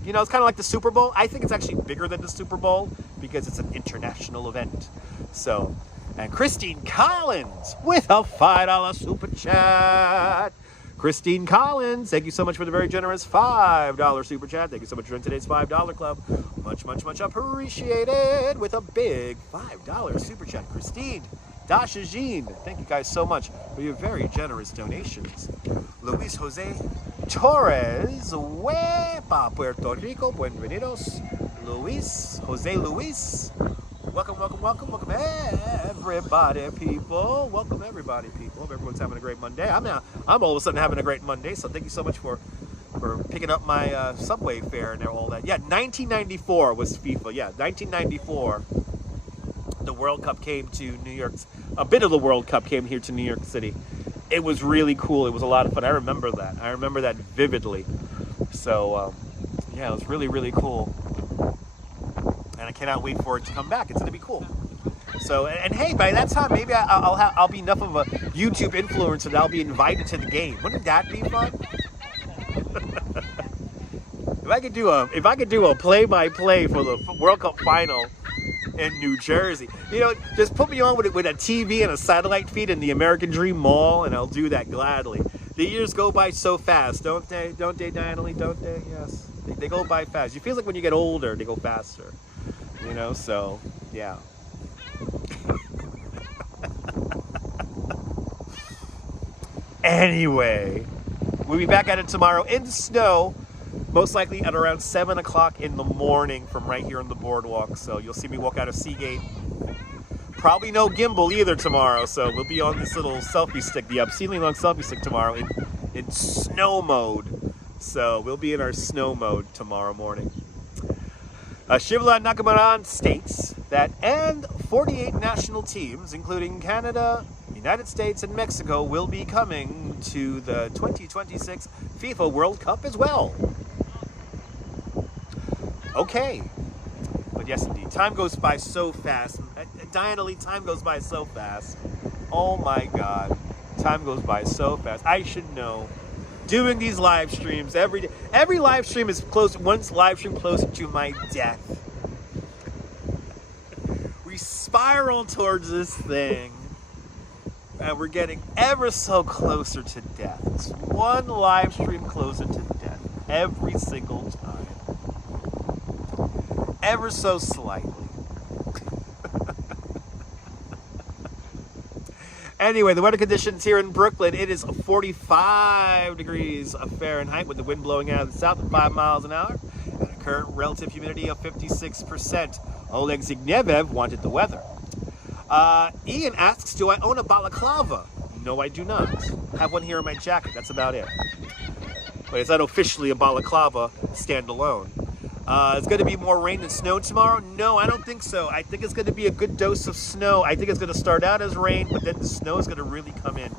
You know, it's kind of like the Super Bowl. I think it's actually bigger than the Super Bowl because it's an international event. So, and Christine Collins with a $5 super chat. Christine Collins, thank you so much for the very generous $5 super chat. Thank you so much for joining today's $5 club. Much, much, much appreciated with a big $5 super chat. Christine, Dasha Jean, thank you guys so much for your very generous donations. Luis Jose Torres, Huepa, Puerto Rico, buenvenidos. Luis. Welcome, everybody, people. Welcome, everybody, people. Hope everyone's having a great Monday. I'm all of a sudden having a great Monday, so thank you so much for picking up my subway fare and all that. Yeah, 1994 was FIFA. Yeah, 1994. The World Cup came to New York. A bit of the World Cup came here to New York City. It was really cool. It was a lot of fun. I remember that. I remember that vividly. So, yeah, it was really, really cool. And I cannot wait for it to come back. It's going to be cool. So, and hey, by that time, maybe I'll be enough of a YouTube influencer that I'll be invited to the game. Wouldn't that be fun? If I could do a play-by-play for the World Cup final in New Jersey, you know, just put me on with a TV and a satellite feed in the American Dream Mall, and I'll do that gladly. The years go by so fast, don't they? Don't they, Diana? Don't they? Yes, they go by fast. You feel like when you get older, they go faster. You know, so yeah. Anyway, we'll be back at it tomorrow in the snow, most likely at around 7 o'clock in the morning from right here on the boardwalk. So you'll see me walk out of Seagate. Probably no gimbal either tomorrow, so we'll be on this little selfie stick, the obscenely long selfie stick tomorrow in snow mode. So we'll be in our snow mode tomorrow morning. Shivalan Nakamaran states that 48 national teams, including Canada, United States, and Mexico, will be coming to the 2026 FIFA World Cup as well. Okay. But yes, indeed. Time goes by so fast. Diana Lee, time goes by so fast. Oh my God. Time goes by so fast. I should know. Doing these live streams every day. Every live stream is one live stream closer to my death. We spiral towards this thing, and we're getting ever so closer to death. It's one live stream closer to death every single time. Ever so slightly. Anyway, the weather conditions here in Brooklyn, it is 45 degrees Fahrenheit with the wind blowing out of the south at 5 miles an hour and a current relative humidity of 56%. Oleg Zygnev wanted the weather. Ian asks, do I own a balaclava? No, I do not. I have one here in my jacket. That's about it. But it's not officially a balaclava standalone. It's going to be more rain than snow tomorrow? No, I don't think so. I think it's going to be a good dose of snow. I think it's going to start out as rain, but then the snow is going to really come in.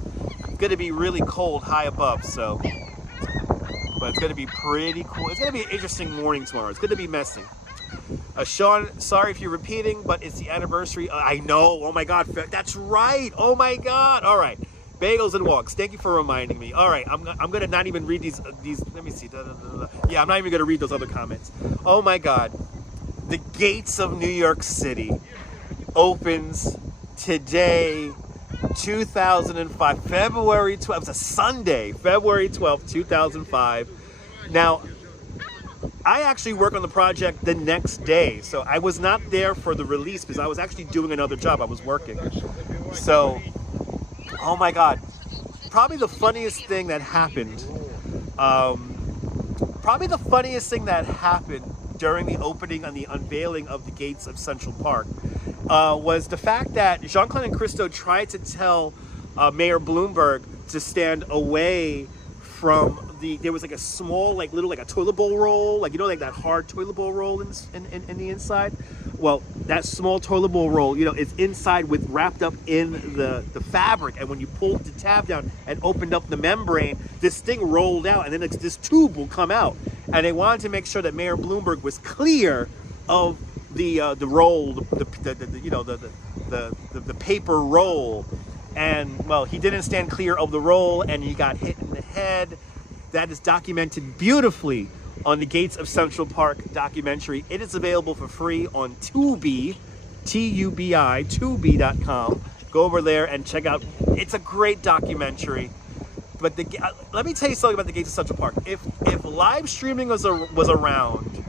It's going to be really cold high above, so. But it's going to be pretty cool. It's going to be an interesting morning tomorrow. It's going to be messy. Sean, sorry if you're repeating, but it's the anniversary. I know. Oh my God. That's right. Oh my God. All right. Bagels and walks. Thank you for reminding me. All right. I'm going to not even read these. Let me see. Yeah, I'm not even going to read those other comments. Oh my God. The gates of New York City opens today, 2005, February 12th. It's a Sunday, February 12th, 2005. Now, I actually work on the project the next day, so I was not there for the release because I was actually doing another job. I was working. So, oh my God, probably the funniest thing that happened, during the opening and the unveiling of the gates of Central Park was the fact that Jean-Claude and Christo tried to tell Mayor Bloomberg to stand away from there was like a small, like little, like a toilet bowl roll, like, you know, like that hard toilet bowl roll in the inside. Well, that small toilet bowl roll, you know, is inside with wrapped up in the fabric. And when you pulled the tab down and opened up the membrane, this thing rolled out, and then this tube will come out. And they wanted to make sure that Mayor Bloomberg was clear of the roll, the paper roll. And well, he didn't stand clear of the roll, and he got hit in the head. That is documented beautifully on the Gates of Central Park documentary. It is available for free on Tubi, T-U-B-I, Tubi.com. Go over there and check out. It's a great documentary. But let me tell you something about the Gates of Central Park. If live streaming was around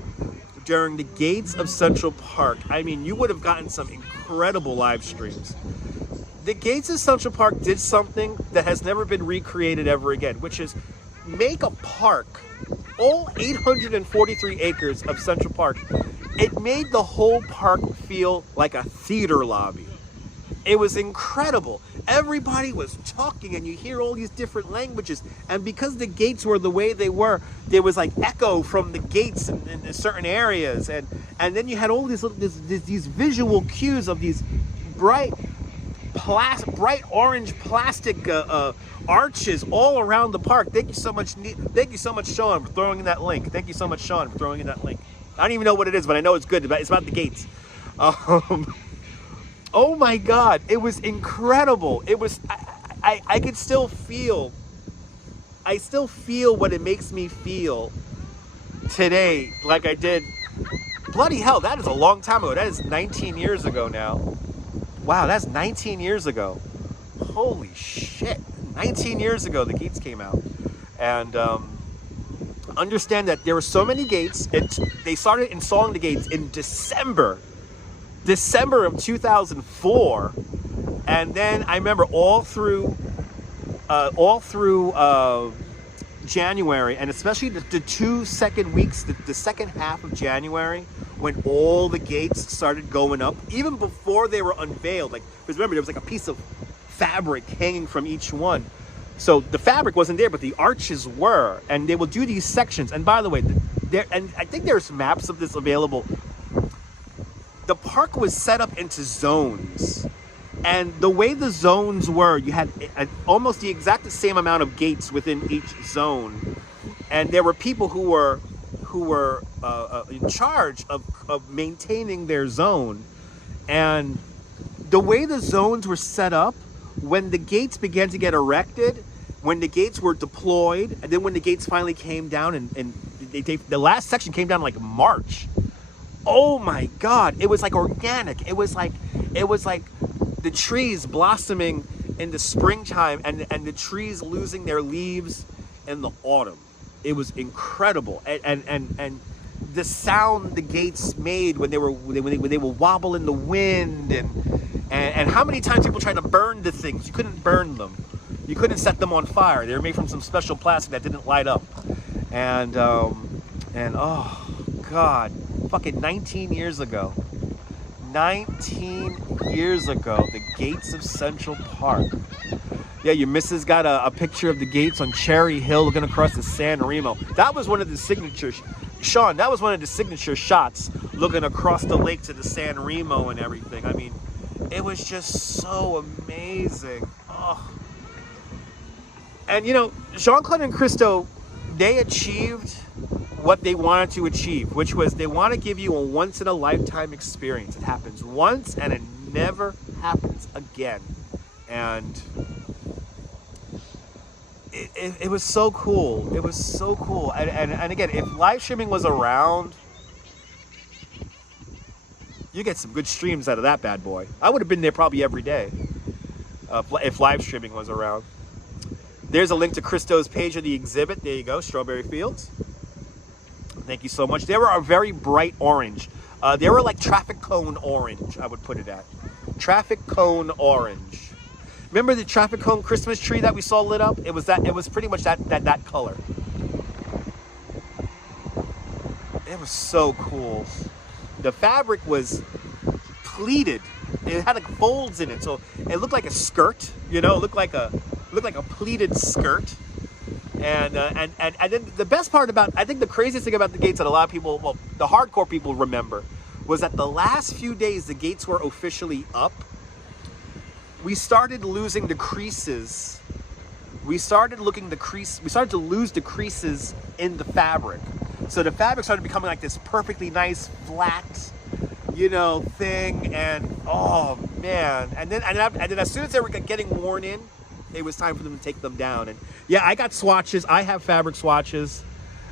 during the Gates of Central Park, I mean, you would have gotten some incredible live streams. The Gates of Central Park did something that has never been recreated ever again, which is make a park, all 843 acres of Central Park. It made the whole park feel like a theater lobby. It was incredible. Everybody was talking, and you hear all these different languages. And because the gates were the way they were, there was like echo from the gates in certain areas. And then you had all these visual cues of these bright orange plastic arches all around the park. Thank you so much, Sean, for throwing in that link. Thank you so much, Sean, for throwing in that link. I don't even know what it is, but I know it's good. It's about the gates. Oh my God, it was incredible. It was, I could still feel, what it makes me feel today, like I did. Bloody hell, that is a long time ago. That is 19 years ago now. Wow, that's 19 years ago. Holy shit. 19 years ago, the gates came out. And understand that there were so many gates. They started installing the gates in December of 2004. And then I remember all through January, and especially the 2 second weeks, the second half of January, when all the gates started going up, even before they were unveiled. Like, because remember, there was like a piece of fabric hanging from each one. So the fabric wasn't there, but the arches were, and they will do these sections. And by the way, and I think there's maps of this available. The park was set up into zones, and the way the zones were, you had almost the exact same amount of gates within each zone, and there were people who were in charge of maintaining their zone. And the way the zones were set up, when the gates began to get erected, when the gates were deployed, and then when the gates finally came down, and the last section came down like March. Oh my God, it was like organic. It was like the trees blossoming in the springtime, and the trees losing their leaves in the autumn. It was incredible. And the sound the gates made when they would wobble in the wind, and how many times people tried to burn the things. You couldn't burn them. You couldn't set them on fire. They were made from some special plastic that didn't light up. And oh God, fucking 19 years ago. 19 years ago, the gates of Central Park. Yeah, your missus got a picture of the gates on Cherry Hill looking across the San Remo. That was one of the signatures. Sean, that was one of the signature shots, looking across the lake to the San Remo and everything. I mean, it was just so amazing. Oh. And, you know, Jean-Claude and Christo, they achieved what they wanted to achieve, which was they want to give you a once-in-a-lifetime experience. It happens once, and it never happens again. And it was so cool. It was so cool. And again, if live streaming was around, you get some good streams out of that bad boy. I would have been there probably every day if live streaming was around. There's a link to Christo's page of the exhibit. There you go, Strawberry Fields. Thank you so much. They were a very bright orange. They were like traffic cone orange, I would put it at. Traffic cone orange. Remember the traffic cone Christmas tree that we saw lit up? It was that. It was pretty much that color. It was so cool. The fabric was pleated. It had like folds in it, so it looked like a skirt. You know, it looked like a pleated skirt. And then the best part about, I think the craziest thing about the gates that a lot of people, well, the hardcore people remember, was that the last few days the gates were officially up, we started losing the creases. We started to lose the creases in the fabric. So the fabric started becoming like this perfectly nice, flat, you know, thing. And oh man. And then as soon as they were getting worn in, it was time for them to take them down. And yeah, I got swatches. I have fabric swatches.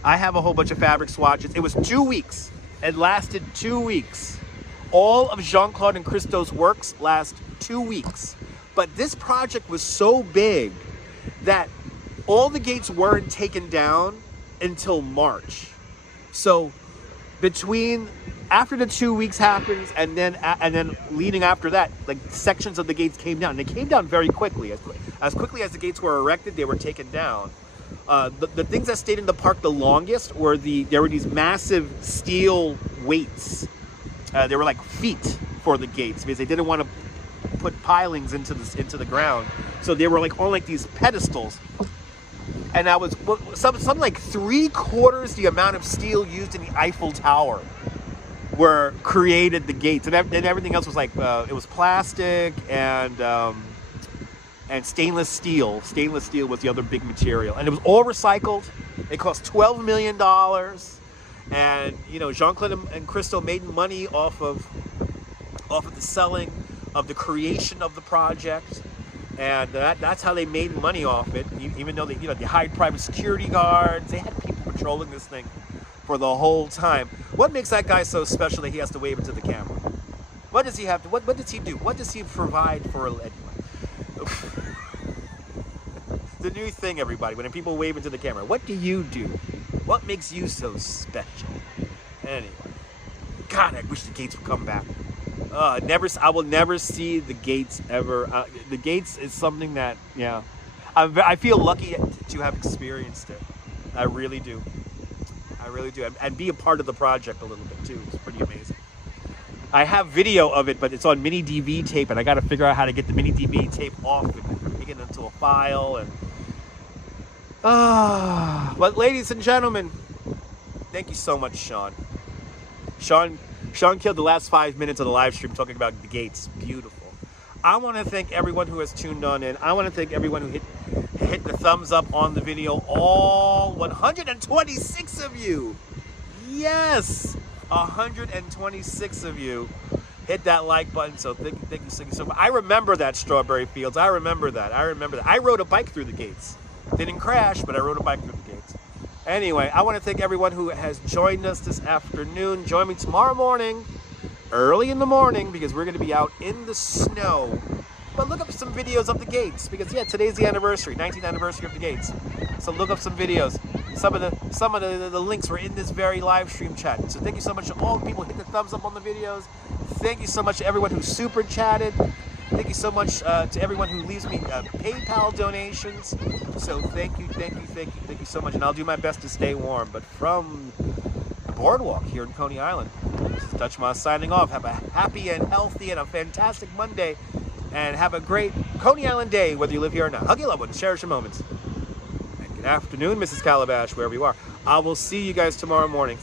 I have a whole bunch of fabric swatches. It was 2 weeks. It lasted 2 weeks. All of Jean-Claude and Christo's works last 2 weeks. But this project was so big that all the gates weren't taken down until March. So after the 2 weeks happens and then leading after that, like sections of the gates came down. And they came down very quickly. As quickly as the gates were erected, they were taken down. The things that stayed in the park the longest were there were these massive steel weights. They were like feet for the gates because they didn't want to put pilings into the ground. So they were like on like these pedestals. And that was something like 3/4 the amount of steel used in the Eiffel Tower were created the gates, and everything else was like it was plastic and stainless steel. Stainless steel was the other big material, and it was all recycled. It cost $12 million, and you know, Jean-Claude and Christo made money off of the selling of the creation of the project, and that's how they made money off it. Even though they hired private security guards, they had people patrolling this thing for the whole time. What makes that guy so special that he has to wave into the camera? What does he have to? What does he do? What does he provide for anyone? The new thing, everybody, when people wave into the camera, what do you do? What makes you so special? Anyway, God, I wish the gates would come back. I will never see the gates ever. The gates is something that, yeah, I feel lucky to have experienced it. I really do. I really do. And be a part of the project a little bit too. It's pretty amazing. I have video of it, but it's on mini DV tape, and I got to figure out how to get the mini DV tape off and make it into a file. And but ladies and gentlemen, thank you so much, Sean. Sean killed the last 5 minutes of the live stream talking about the gates. Beautiful. I want to thank everyone who has tuned on in. I want to thank everyone who hit the thumbs up on the video. All 126 of you. Yes, 126 of you hit that like button. So thank you so much. I remember that, Strawberry Fields. I remember that. I rode a bike through the gates. Didn't crash, but I rode a bike through the gates. Anyway, I want to thank everyone who has joined us this afternoon. Join me tomorrow morning, early in the morning, because we're going to be out in the snow. But look up some videos of the gates, because yeah, today's the anniversary, 19th anniversary of the gates. So look up some videos. Some of the links were in this very live stream chat. So thank you so much to all the people who hit the thumbs up on the videos. Thank you so much to everyone who super chatted. Thank you so much to everyone who leaves me PayPal donations. So thank you so much. And I'll do my best to stay warm. But from the boardwalk here in Coney Island, this is Dutch Moss signing off. Have a happy and healthy and a fantastic Monday. And have a great Coney Island day, whether you live here or not. Hug your loved ones, cherish your moments. And good afternoon, Mrs. Calabash, wherever you are. I will see you guys tomorrow morning.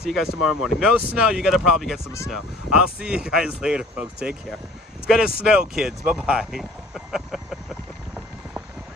No snow, you gotta probably get some snow. I'll see you guys later, folks. Take care. It's gonna snow, kids. Bye-bye.